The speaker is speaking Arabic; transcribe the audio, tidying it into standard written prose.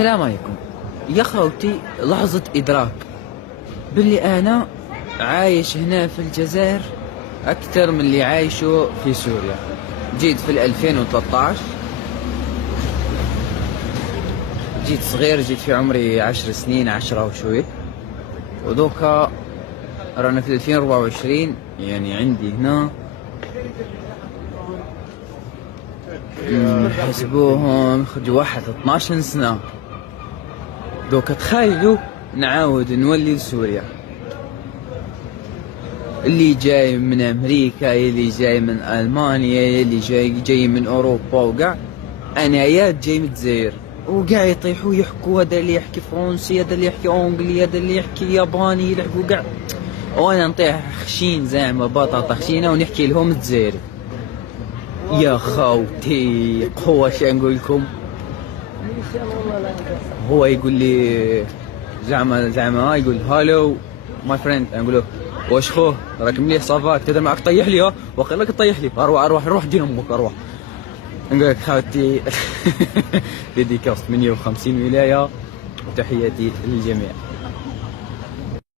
السلام عليكم يا خوتي. لحظة إدراك باللي أنا عايش هنا في الجزائر أكثر من اللي عايشه في سوريا. جيت في 2013، جيت صغير، جيت في عمري 10 سنين، 10 وشوي، ودوكا رانا في 2024. يعني عندي هنا حسبوهم خرجوا واحد 12 سنة. دوكا تخيلوا نعاود نولي لسوريا. اللي جاي من امريكا، اللي جاي من المانيا، اللي جاي من اوروبا، وقع انايا جاي من الجزائر، وقاع يطيحوا يحكوا هذا اللي يحكي فرنسي، هذا اللي يحكي اونجلي، هذا اللي يحكي ياباني، يلحقوا قاع، وانا نطيح خشين زعما بطاطا خشينه ونحكي لهم الجزائري. يا خوتي قوة شي نقول لكم. هو يقول لي زعما يقول هالو ماي فريند، نقول له واش خوه راك مليح صافا تقدر معك طيح لي؟ ها واقيلا راك طيح لي، اروح دير امك اروح. نقول لك خوتي ديديكاست 58 ولاية، وتحياتي للجميع.